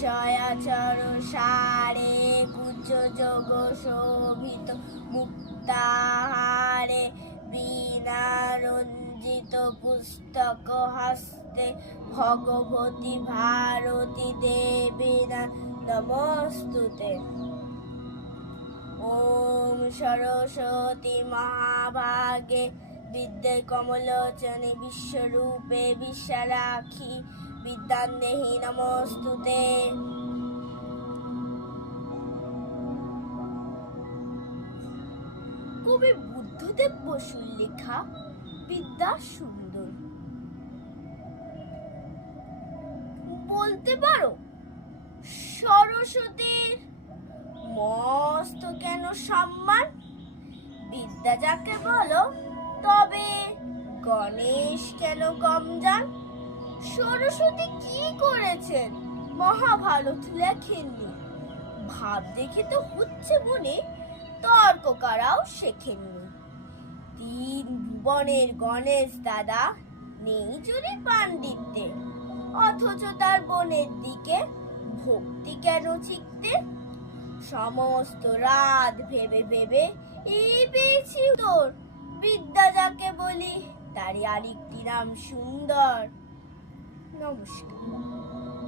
ছয়াচর সারে কুচ যোগ শোভিত মুক্তাহারে বীণা রঞ্জিত পুস্তক হস্তে ভগবতী ভারতী দেবিনা নমস্তুতে। ওম সরস্বতী মহাভাগে বিদ্যে কমলোচনে বিশ্বরূপে বিশ্বরাখি বিদ্যাং দেহি নমস্তুতে। কবি বুদ্ধদেব বসুর লেখা বিদ্যা সুন্দর। বলতে পারো সরস্বতীর মস্ত কেন সম্মান, বিদ্যা যাকে বলো তবে গণেশ কেন কম যান। সরস্বতী কি করেছেন মহাভারত লেখেননি, ভাব দেখে তো হচ্ছে মনে তর্ক করাও শেখেননি। তিন ভুবনের গণেশ দাদা নেই যদি পাণ্ডিত্যে, অথচ তার বোনের দিকে ভক্তি কেন চিকতে। সমস্ত রাত ভেবে ভেবে এই পেয়েছি তোর, বিদ্যা যাকে বলি তারই আরেকটি নাম সুন্দর। নমস্কার।